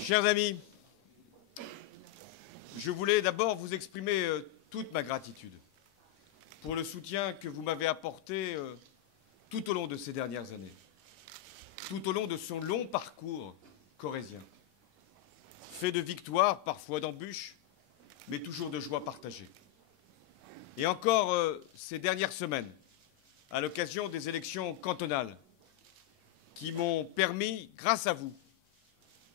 Chers amis, je voulais d'abord vous exprimer toute ma gratitude pour le soutien que vous m'avez apporté tout au long de ces dernières années, tout au long de son long parcours corrézien, fait de victoires, parfois d'embûches, mais toujours de joie partagée. Et encore ces dernières semaines, à l'occasion des élections cantonales, qui m'ont permis, grâce à vous,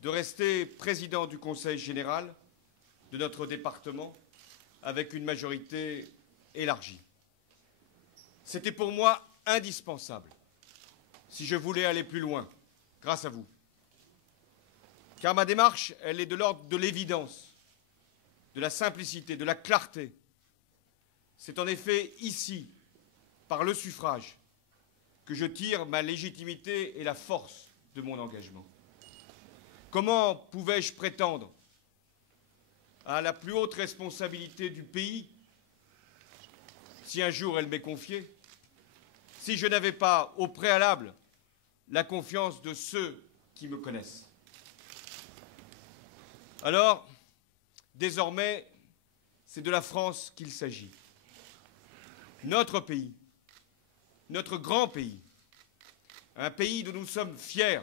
de rester président du Conseil général de notre département avec une majorité élargie. C'était pour moi indispensable si je voulais aller plus loin, grâce à vous. Car ma démarche, elle est de l'ordre de l'évidence, de la simplicité, de la clarté. C'est en effet ici, par le suffrage, que je tire ma légitimité et la force de mon engagement. Comment pouvais-je prétendre à la plus haute responsabilité du pays si un jour elle m'est confiée, si je n'avais pas au préalable la confiance de ceux qui me connaissent? Alors, désormais, c'est de la France qu'il s'agit. Notre pays, notre grand pays, un pays dont nous sommes fiers,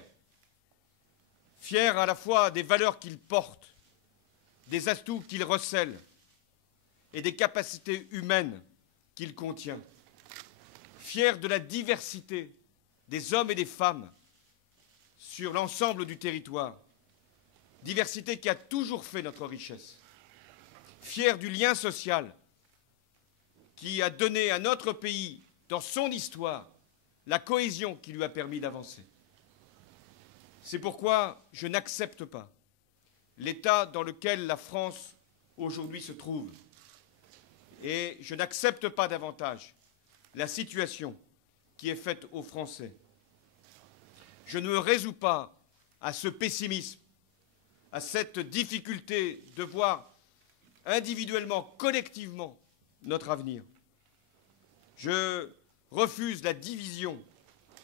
fiers à la fois des valeurs qu'il porte, des atouts qu'il recèle et des capacités humaines qu'il contient, fiers de la diversité des hommes et des femmes sur l'ensemble du territoire, diversité qui a toujours fait notre richesse, fiers du lien social qui a donné à notre pays, dans son histoire, la cohésion qui lui a permis d'avancer. C'est pourquoi je n'accepte pas l'état dans lequel la France aujourd'hui se trouve. Et je n'accepte pas davantage la situation qui est faite aux Français. Je ne me résous pas à ce pessimisme, à cette difficulté de voir individuellement, collectivement, notre avenir. Je refuse la division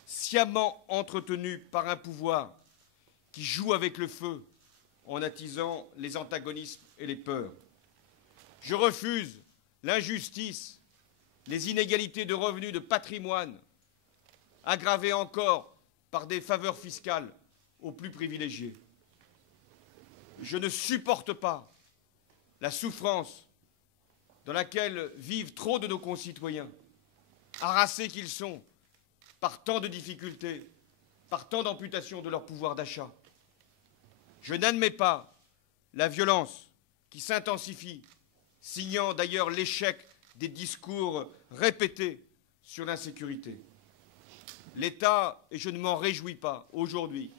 sciemment entretenue par un pouvoir qui joue avec le feu en attisant les antagonismes et les peurs. Je refuse l'injustice, les inégalités de revenus, de patrimoine, aggravées encore par des faveurs fiscales aux plus privilégiés. Je ne supporte pas la souffrance dans laquelle vivent trop de nos concitoyens, harassés qu'ils sont par tant de difficultés, par tant d'amputations de leur pouvoir d'achat. Je n'admets pas la violence qui s'intensifie, signant d'ailleurs l'échec des discours répétés sur l'insécurité. L'État, et je ne m'en réjouis pas aujourd'hui,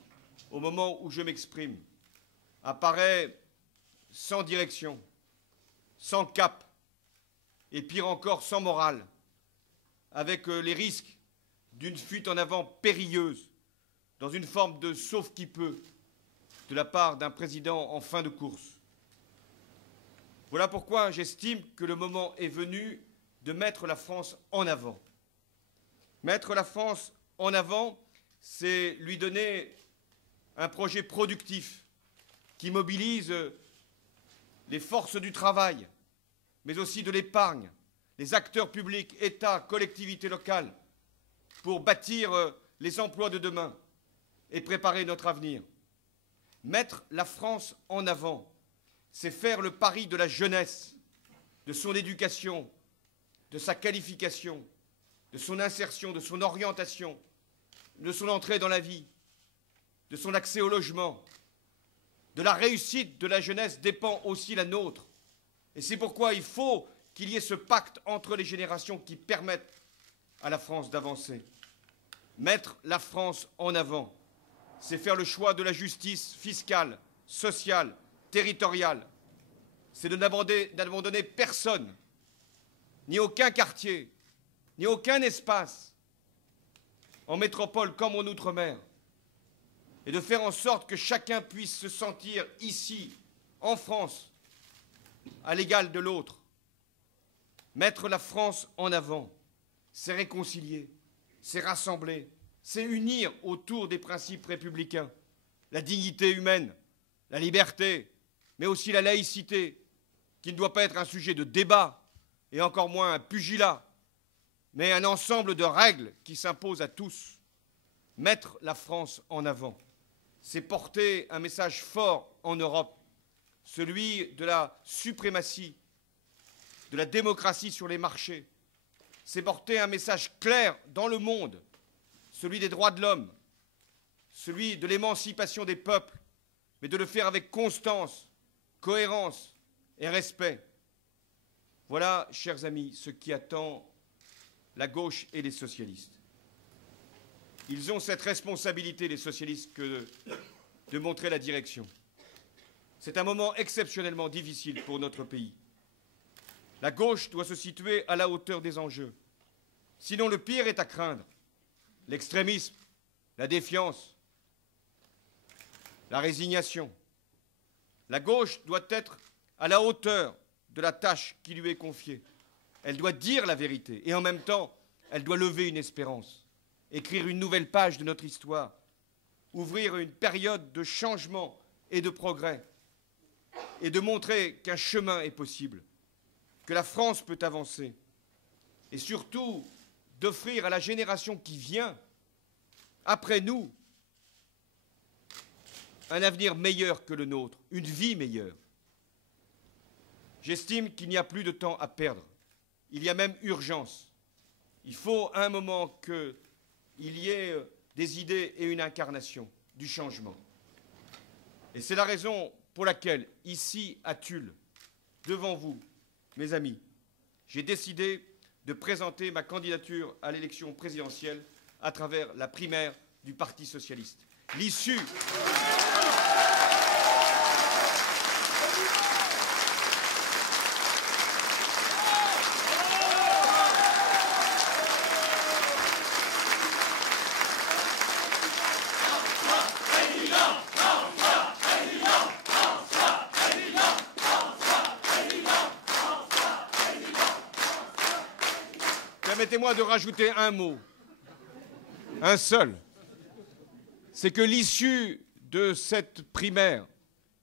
au moment où je m'exprime, apparaît sans direction, sans cap, et pire encore, sans morale, avec les risques d'une fuite en avant périlleuse, dans une forme de sauve-qui-peut de la part d'un président en fin de course. Voilà pourquoi j'estime que le moment est venu de mettre la France en avant. Mettre la France en avant, c'est lui donner un projet productif qui mobilise les forces du travail, mais aussi de l'épargne, les acteurs publics, État, collectivités locales, pour bâtir les emplois de demain et préparer notre avenir. Mettre la France en avant, c'est faire le pari de la jeunesse, de son éducation, de sa qualification, de son insertion, de son orientation, de son entrée dans la vie, de son accès au logement. De la réussite de la jeunesse dépend aussi la nôtre. Et c'est pourquoi il faut qu'il y ait ce pacte entre les générations qui permette à la France d'avancer. Mettre la France en avant, c'est faire le choix de la justice fiscale, sociale, territoriale. C'est de n'abandonner personne, ni aucun quartier, ni aucun espace, en métropole comme en outre-mer, et de faire en sorte que chacun puisse se sentir ici, en France, à l'égal de l'autre. Mettre la France en avant, c'est réconcilier, c'est rassembler, c'est unir autour des principes républicains. la dignité humaine, la liberté, mais aussi la laïcité, qui ne doit pas être un sujet de débat, et encore moins un pugilat, mais un ensemble de règles qui s'imposent à tous. Mettre la France en avant, c'est porter un message fort en Europe, celui de la suprématie, de la démocratie sur les marchés. C'est porter un message clair dans le monde, celui des droits de l'homme, celui de l'émancipation des peuples, mais de le faire avec constance, cohérence et respect. Voilà, chers amis, ce qui attend la gauche et les socialistes. Ils ont cette responsabilité, les socialistes, que de montrer la direction. C'est un moment exceptionnellement difficile pour notre pays. La gauche doit se situer à la hauteur des enjeux. Sinon, le pire est à craindre. L'extrémisme, la défiance, la résignation. La gauche doit être à la hauteur de la tâche qui lui est confiée. Elle doit dire la vérité et en même temps, elle doit lever une espérance, écrire une nouvelle page de notre histoire, ouvrir une période de changement et de progrès et de montrer qu'un chemin est possible, que la France peut avancer et surtout d'offrir à la génération qui vient après nous un avenir meilleur que le nôtre, une vie meilleure. J'estime qu'il n'y a plus de temps à perdre. Il y a même urgence. Il faut à un moment qu'il y ait des idées et une incarnation du changement. Et c'est la raison pour laquelle, ici à Tulle, devant vous, mes amis, j'ai décidé de présenter ma candidature à l'élection présidentielle à travers la primaire du Parti socialiste. L'issue Permettez-moi de rajouter un mot, un seul. C'est que l'issue de cette primaire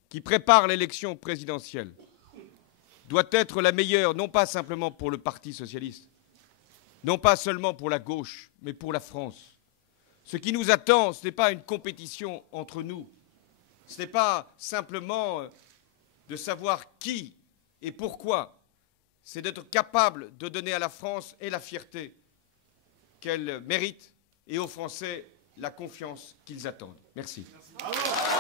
qui prépare l'élection présidentielle doit être la meilleure, non pas simplement pour le Parti socialiste, non pas seulement pour la gauche, mais pour la France. Ce qui nous attend, ce n'est pas une compétition entre nous, ce n'est pas simplement de savoir qui et pourquoi, c'est d'être capable de donner à la France et la fierté qu'elle mérite et aux Français la confiance qu'ils attendent. Merci. Merci.